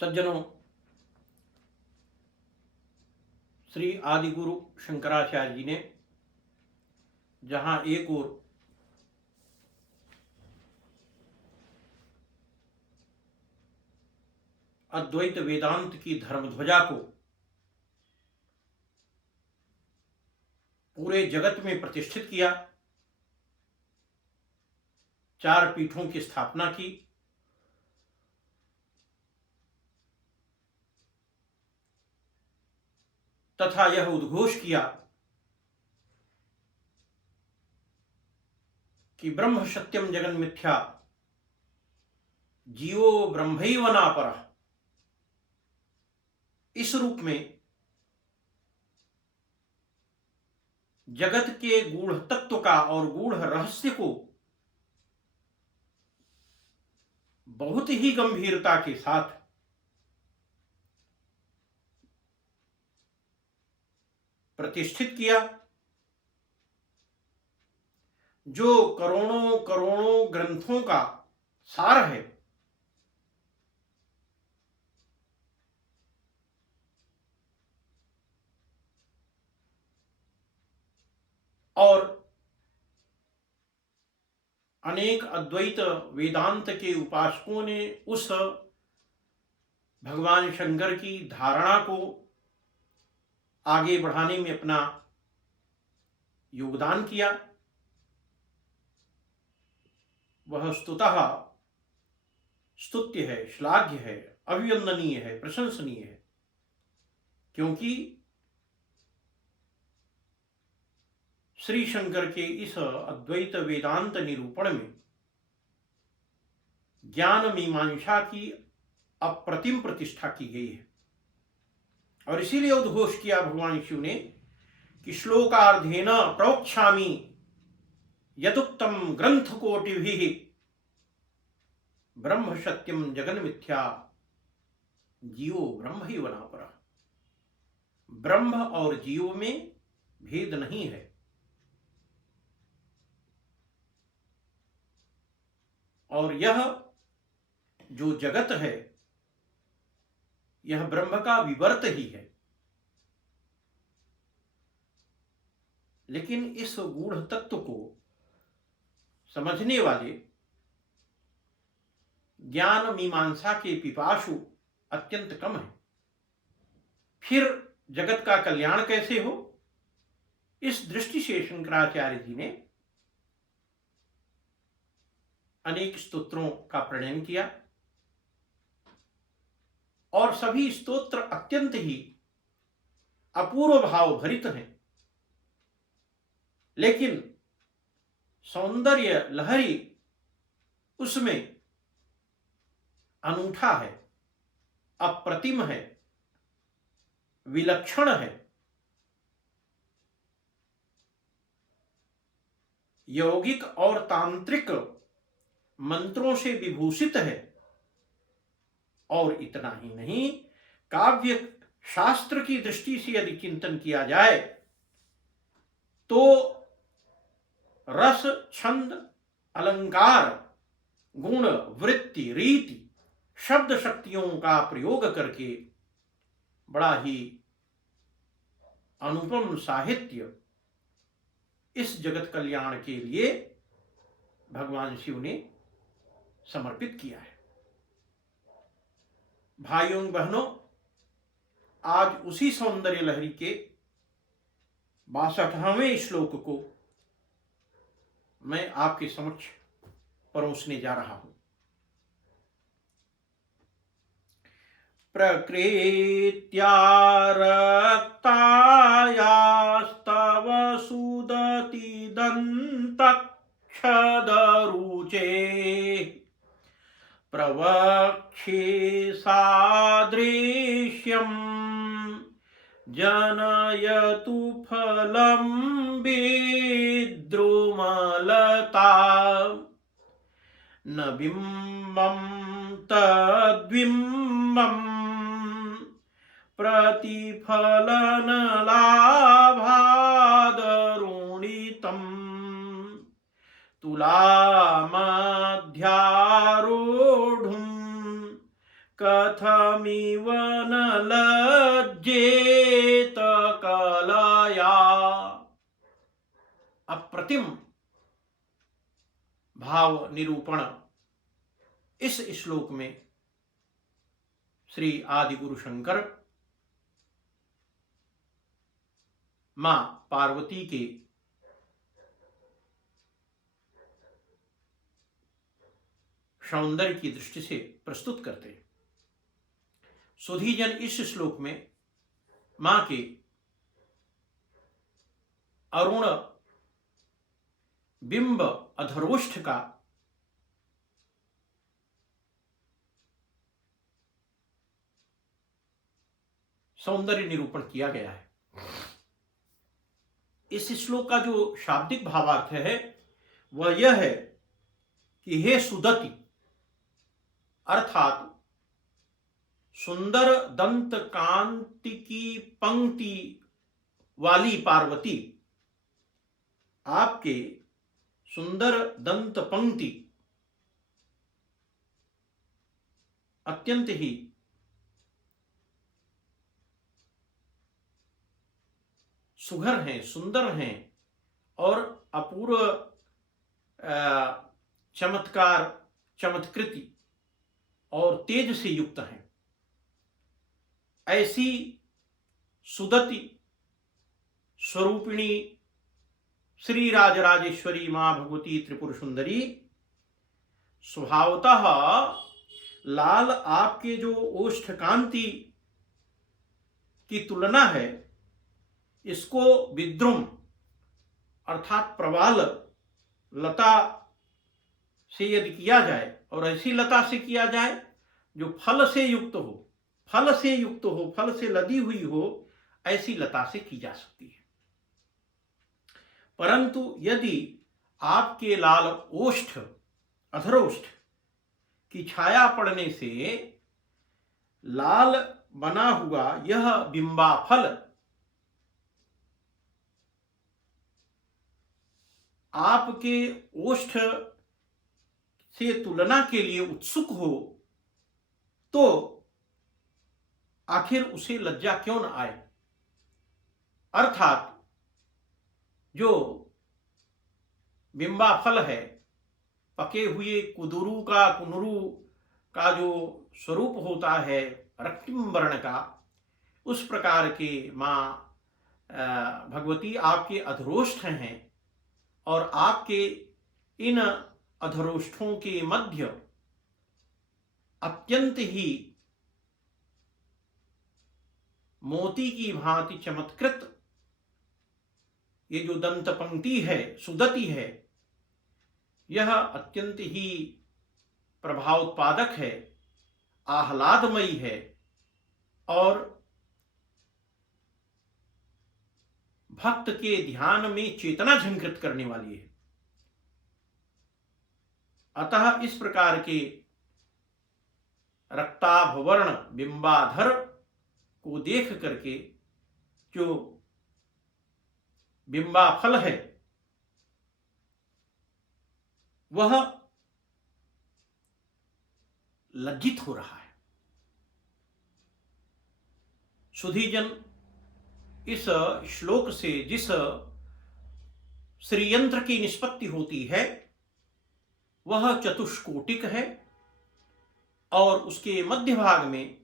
सज्जनों, श्री आदिगुरु शंकराचार्य जी ने जहां एक ओर अद्वैत वेदांत की धर्मध्वजा को पूरे जगत में प्रतिष्ठित किया, चार पीठों की स्थापना की, तथा यह उद्घोष किया कि ब्रह्म सत्यम जगन मिथ्या, जीवो ब्रह्मैव नापरः। इस रूप में जगत के गूढ़ तत्व का और गूढ़ रहस्य को बहुत ही गंभीरता के साथ प्रतिष्ठित किया। जो करोड़ों करोड़ों ग्रंथों का सार है, और अनेक अद्वैत वेदांत के उपासकों ने उस भगवान शंकर की धारणा को आगे बढ़ाने में अपना योगदान किया, वह स्तुतः स्तुत्य है, श्लाघ्य है, अभिवंदनीय है, प्रशंसनीय है। क्योंकि श्री शंकर के इस अद्वैत वेदांत निरूपण में ज्ञान मीमांसा की अप्रतिम प्रतिष्ठा की गई है। और इसीलिए उद्घोष किया भगवान शिव ने कि श्लोकार्धेन प्रोक्षामि यदुक्तम ग्रंथ कोटिभिः ब्रह्म सत्यम जगन मिथ्या, जीवो ब्रह्मैव नापरः। ब्रह्म और जीव में भेद नहीं है। और यह जो जगत है, यह ब्रह्म का विवर्त ही है। लेकिन इस गूढ़ तत्व को समझने वाले ज्ञान मीमांसा के पिपासु अत्यंत कम है। फिर जगत का कल्याण कैसे हो, इस दृष्टि से शंकराचार्य जी ने अनेक स्तोत्रों का प्रणयन किया, और सभी स्तोत्र अत्यंत ही अपूर्व भाव भरित हैं। लेकिन सौंदर्य लहरी उसमें अनूठा है, अप्रतिम है, विलक्षण है। यौगिक और तांत्रिक मंत्रों से विभूषित है। और इतना ही नहीं, काव्य शास्त्र की दृष्टि से यदि चिंतन किया जाए तो रस, छंद, अलंकार, गुण, वृत्ति, रीति, शब्द शक्तियों का प्रयोग करके बड़ा ही अनुपम साहित्य इस जगत कल्याण के लिए भगवान शिव ने समर्पित किया है। भाइयों बहनों, आज उसी सौंदर्य लहरी के 62वें श्लोक को मैं आपके समक्ष परोसने जा रहा हूं। प्रकृत्या रक्तायास्तव सुदति दन्तक्षदरुचे प्रवक्षे सादृश्यं जनयतु फलं विद्रुमलता न बिम्बं तद्बिम्बं प्रतिफलनलाभादरुणितं तुलामध्यारूढुं कथमिव न लज्जेत कलया। अप्रतिम भाव निरूपण इस श्लोक में श्री आदि गुरु शंकर मां पार्वती के सौंदर्य की दृष्टि से प्रस्तुत करते हैं। सुधीजन इस श्लोक में मां के अरुण बिंब अधरोष्ठ का सौंदर्य निरूपण किया गया है। इस श्लोक का जो शाब्दिक भावार्थ है वह यह है कि हे सुदति अर्थात सुंदर दंत कांति की पंक्ति वाली पार्वती, आपके सुंदर दंत पंक्ति अत्यंत ही सुघर हैं, सुंदर हैं और अपूर्व चमत्कार, चमत्कृति और तेज से युक्त हैं। ऐसी सुदति स्वरूपिणी श्री राजराजेश्वरी मां भगवती त्रिपुर सुंदरी स्वभावतः लाल आपके जो ओष्ठ कांति की तुलना है, इसको विद्रुम अर्थात प्रवाल लता से यदि किया जाए और ऐसी लता से किया जाए जो फल से युक्त हो, फल से युक्त हो, फल से लदी हुई हो, ऐसी लता से की जा सकती है। परंतु यदि आपके लाल ओष्ठ अधरोष्ठ की छाया पड़ने से लाल बना हुआ यह बिंबाफल आपके ओष्ठ से तुलना के लिए उत्सुक हो, तो आखिर उसे लज्जा क्यों न आए। अर्थात जो बिंबाफल है, पके हुए कुदरू का कुनरू का जो स्वरूप होता है रक्तिम वर्ण का, उस प्रकार के मां भगवती आपके अधरोष्ठ हैं और आपके इन अधरोष्ठों के मध्य अत्यंत ही मोती की भांति चमत्कृत ये जो दंत पंक्ति है, सुदति है, यह अत्यंत ही प्रभावोत्पादक है, आह्लादमयी है और भक्त के ध्यान में चेतना झंकृत करने वाली है। अतः इस प्रकार के रक्ताभवर्ण बिंबाधर को देख करके जो बिंबाफल है वह लज्जित हो रहा है। सुधीजन इस श्लोक से जिस श्रीयंत्र की निष्पत्ति होती है वह चतुष्कोटिक है और उसके मध्य भाग में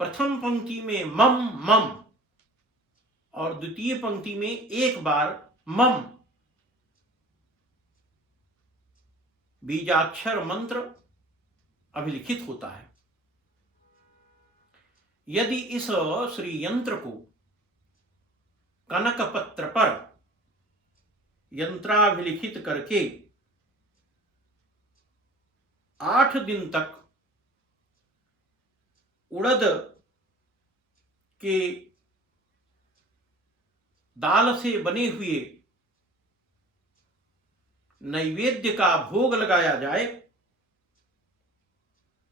प्रथम पंक्ति में मम मम और द्वितीय पंक्ति में एक बार मम बीजाक्षर मंत्र अभिलिखित होता है। यदि इस श्री यंत्र को कनक पत्र पर यंत्राभिलिखित करके 8 दिन तक उड़द के दाल से बने हुए नैवेद्य का भोग लगाया जाए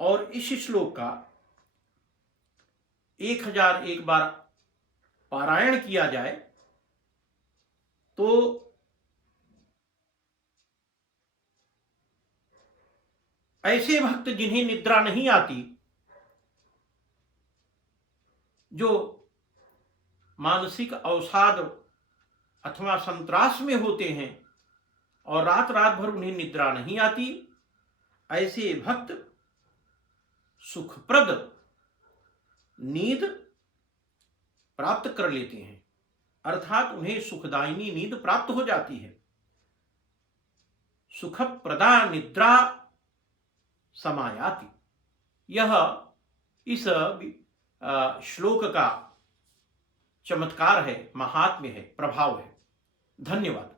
और इस श्लोक का 1001 बार पारायण किया जाए तो ऐसे भक्त जिन्हें निद्रा नहीं आती, जो मानसिक अवसाद अथवा संत्रास में होते हैं और रात रात भर उन्हें निद्रा नहीं आती, ऐसे भक्त सुखप्रद नींद प्राप्त कर लेते हैं, अर्थात उन्हें सुखदायिनी नींद प्राप्त हो जाती है। सुखप्रदा निद्रा समायाति, यह इस श्लोक का चमत्कार है, महात्म्य है, प्रभाव है। धन्यवाद।